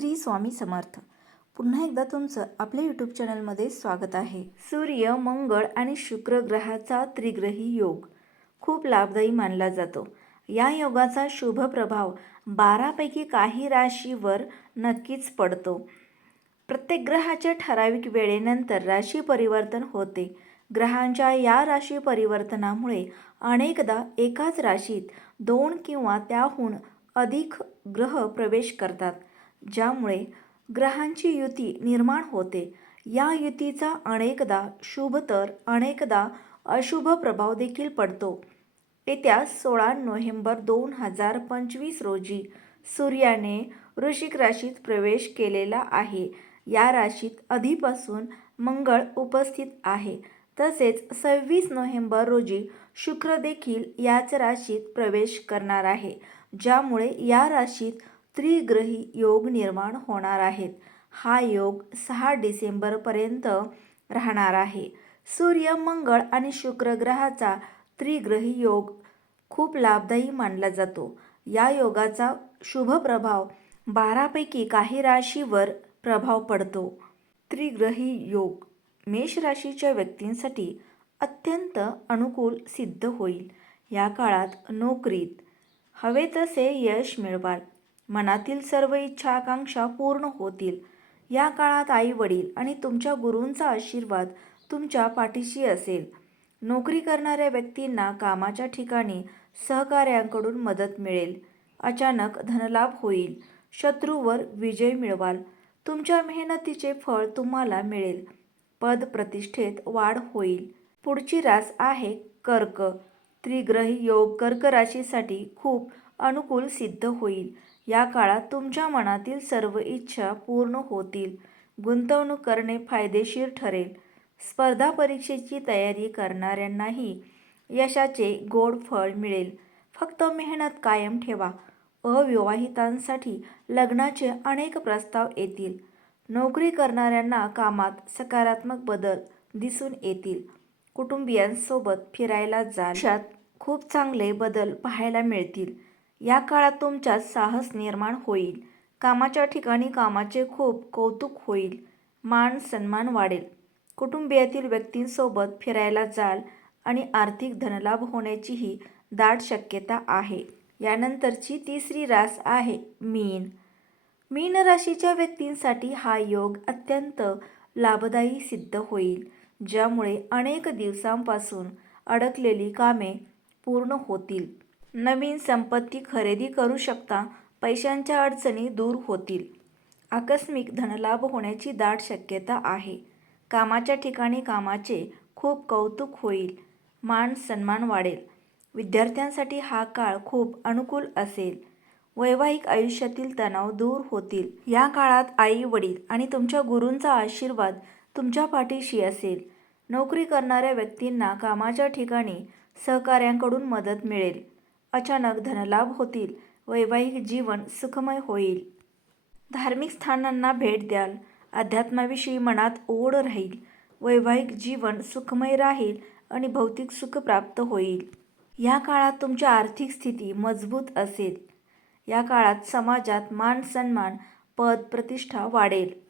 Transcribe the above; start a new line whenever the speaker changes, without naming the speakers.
श्री स्वामी समर्थ. पुन्हा एकदा तुमचं आपल्या यूट्यूब चॅनलमध्ये स्वागत आहे. सूर्य मंगळ आणि शुक्र ग्रहाचा त्रिग्रही योग. खूप लाभदायी मानला जातो. या योगाचा शुभ प्रभाव बारापैकी काही राशीवर नक्कीच पडतो. प्रत्येक ग्रहाच्या ठराविक वेळेनंतर राशी परिवर्तन होते. ग्रहांच्या या राशी परिवर्तनामुळे अनेकदा एकाच राशीत दोन किंवा त्याहून अधिक ग्रह प्रवेश करतात. ज्यामुळे ग्रहांची युती निर्माण होते. या युतीचा अनेकदा शुभ तर अनेकदा अशुभ प्रभाव देखील पडतो. येत्या सोळा नोव्हेंबर दोन हजार पंचवीस रोजी सूर्याने वृश्चिक राशीत प्रवेश केलेला आहे. या राशीत आधीपासून मंगळ उपस्थित आहे. तसेच सव्वीस नोव्हेंबर रोजी शुक्र देखील याच राशीत प्रवेश करणार आहे. ज्यामुळे या राशीत त्रिग्रही योग निर्माण होणार आहेत. हा योग सहा डिसेंबरपर्यंत राहणार आहे. सूर्य मंगळ आणि शुक्र ग्रहाचा त्रिग्रही योग खूप लाभदायी मानला जातो. या योगाचा शुभ प्रभाव बारापैकी काही राशीवर प्रभाव पडतो. त्रिग्रही योग मेष राशीच्या व्यक्तींसाठी अत्यंत अनुकूल सिद्ध होईल. या काळात नोकरीत हवे तसे यश मिळवाल. मनातील सर्व इच्छा आकांक्षा पूर्ण होतील. या काळात आई वडील आणि तुमच्या गुरूंचा आशीर्वाद तुमच्या पाठीशी असेल. नोकरी करणाऱ्या व्यक्तींना कामाच्या ठिकाणी सहकाऱ्यांकडून मदत मिळेल. अचानक धनलाभ होईल. शत्रूवर विजय मिळवाल. तुमच्या मेहनतीचे फळ तुम्हाला मिळेल. पद प्रतिष्ठेत वाढ होईल. पुढची रास आहे कर्क. त्रिग्रही योग कर्क राशीसाठी खूप अनुकूल सिद्ध होईल. या काळात तुमच्या मनातील सर्व इच्छा पूर्ण होतील. गुंतवणूक करणे फायदेशीर ठरेल. स्पर्धा परीक्षेची तयारी करणाऱ्यांनाही यशाचे गोड फळ मिळेल. फक्त मेहनत कायम ठेवा. अविवाहितांसाठी लग्नाचे अनेक प्रस्ताव येतील. नोकरी करणाऱ्यांना कामात सकारात्मक बदल दिसून येतील. कुटुंबियांसोबत फिरायला जाशात खूप चांगले बदल पाहायला मिळतील. या काळात तुमच्यात साहस निर्माण होईल. कामाच्या ठिकाणी कामाचे खूप कौतुक होईल. मान सन्मान वाढेल. कुटुंबियातील व्यक्तींसोबत फिरायला जाल आणि आर्थिक धनलाभ होण्याचीही दाट शक्यता आहे. यानंतरची तिसरी रास आहे मीन. मीन राशीच्या व्यक्तींसाठी हा योग अत्यंत लाभदायी सिद्ध होईल ज्यामुळे अनेक दिवसांपासून अडकलेली कामे पूर्ण होतील. नवीन संपत्ती खरेदी करू शकता. पैशांच्या अडचणी दूर होतील. आकस्मिक धनलाभ होण्याची दाट शक्यता आहे. कामाच्या ठिकाणी कामाचे खूप कौतुक होईल. मान सन्मान वाढेल. विद्यार्थ्यांसाठी हा काळ खूप अनुकूल असेल. वैवाहिक आयुष्यातील तणाव दूर होतील. या काळात आई वडील आणि तुमच्या गुरूंचा आशीर्वाद तुमच्या पाठीशी असेल. नोकरी करणाऱ्या व्यक्तींना कामाच्या ठिकाणी सहकाऱ्यांकडून मदत मिळेल. अचानक धनलाभ होतील. वैवाहिक जीवन सुखमय होईल. धार्मिक स्थानांना भेट द्याल. अध्यात्माविषयी मनात ओढ राहील. वैवाहिक जीवन सुखमय राहील आणि भौतिक सुख प्राप्त होईल. या काळात तुमची आर्थिक स्थिती मजबूत असेल. या काळात समाजात मान सन्मान पद प्रतिष्ठा वाढेल.